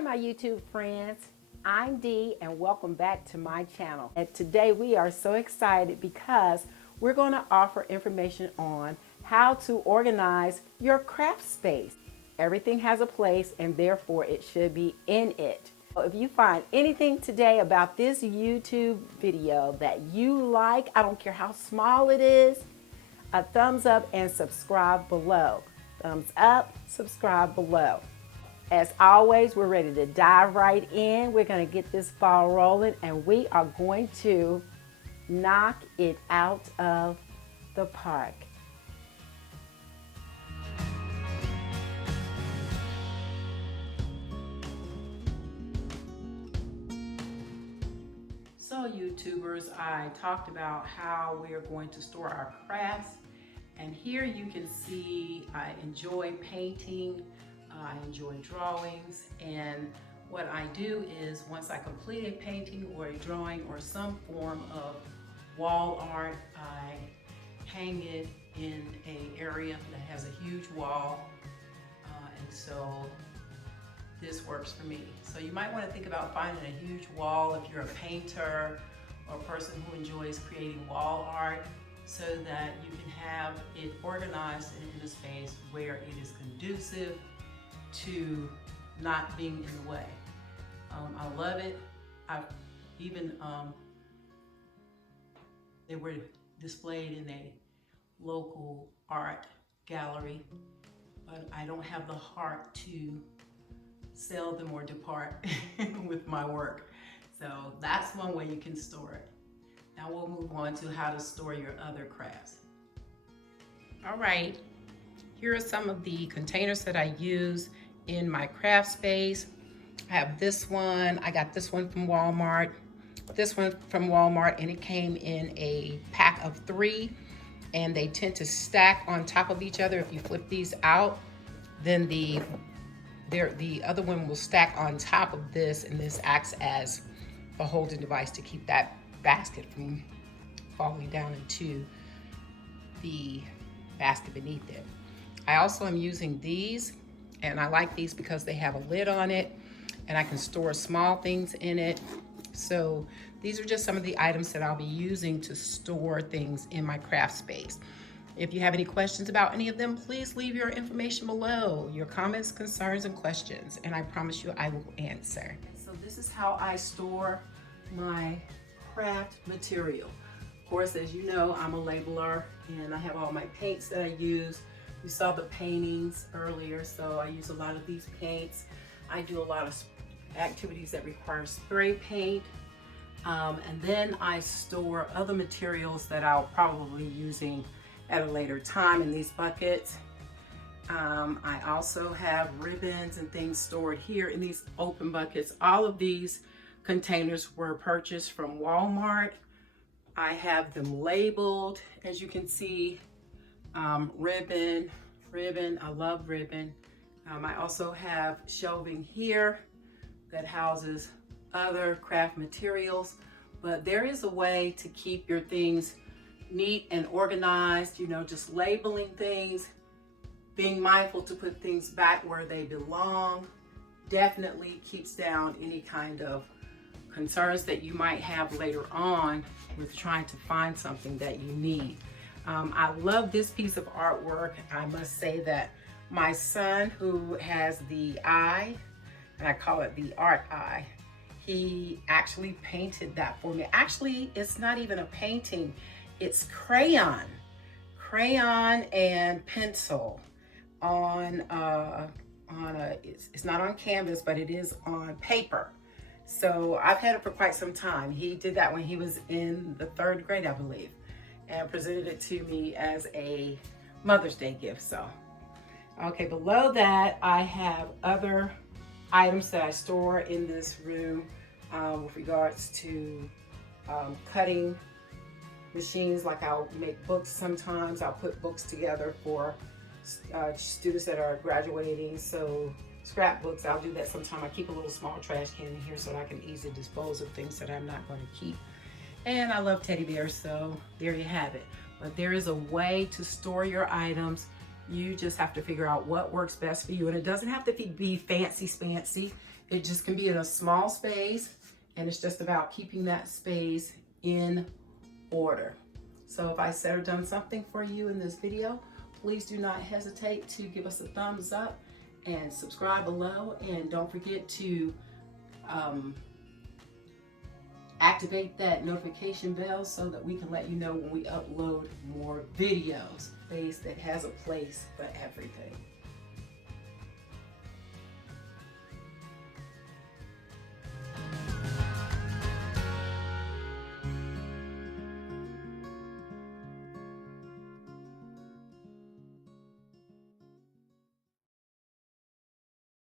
Hi my YouTube friends, I'm Dee and welcome back to my channel. And today we are so excited because we're going to offer information on how to organize your craft space. Everything has a place and therefore it should be in it. So if you find anything today about this YouTube video that you like, I don't care how small it is, a thumbs up and subscribe below. Thumbs up, subscribe below. As always, we're ready to dive right in. We're going to get this ball rolling and we are going to knock it out of the park. So YouTubers, I talked about how we are going to store our crafts, and here you can see I enjoy painting. I enjoy drawings, and what I do is once I complete a painting or a drawing or some form of wall art, I hang it in an area that has a huge wall, and so this works for me. So you might want to think about finding a huge wall if you're a painter or a person who enjoys creating wall art, so that you can have it organized in a space where it is conducive to not being in the way. I love it. I've even, they were displayed in a local art gallery, but I don't have the heart to sell them or depart with my work. So that's one way you can store it. Now we'll move on to how to store your other crafts. All right, here are some of the containers that I use in my craft space. I have this one. I got this one from Walmart. This one from Walmart, and it came in a pack of 3, and they tend to stack on top of each other. If you flip these out, then the other one will stack on top of this, and this acts as a holding device to keep that basket from falling down into the basket beneath it. I also am using these, and I like these because they have a lid on it and I can store small things in it. So these are just some of the items that I'll be using to store things in my craft space. If you have any questions about any of them, please leave your information below, your comments, concerns, and questions, and I promise you I will answer. So this is how I store my craft material. Of course, as you know, I'm a labeler and I have all my paints that I use. You saw the paintings earlier, so I use a lot of these paints. I do a lot of activities that require spray paint. And then I store other materials that I'll probably be using at a later time in these buckets. I also have ribbons and things stored here in these open buckets. All of these containers were purchased from Walmart. I have them labeled, as you can see. Ribbon, I love ribbon. I also have shelving here that houses other craft materials, but there is a way to keep your things neat and organized, you know, just labeling things, being mindful to put things back where they belong, definitely keeps down any kind of concerns that you might have later on with trying to find something that you need. I love this piece of artwork. I must say that my son, who has the eye, and I call it the art eye, he actually painted that for me. Actually, it's not even a painting. It's crayon and pencil on it's not on canvas, but it is on paper. So I've had it for quite some time. He did that when he was in the 3rd grade, I believe, and presented it to me as a Mother's Day gift. So, okay, below that, I have other items that I store in this room with regards to cutting machines. Like I'll make books sometimes. I'll put books together for students that are graduating. So scrapbooks, I'll do that sometime. I keep a little small trash can in here so that I can easily dispose of things that I'm not going to keep. And I love teddy bears, so there you have it. But there is a way to store your items You just have to figure out what works best for you. And it doesn't have to be fancy spancy. It just can be in a small space, and it's just about keeping that space in order. So if I said or done something for you in this video, please do not hesitate to give us a thumbs up and subscribe below. And don't forget to activate that notification bell so that we can let you know when we upload more videos. Space that has a place for everything.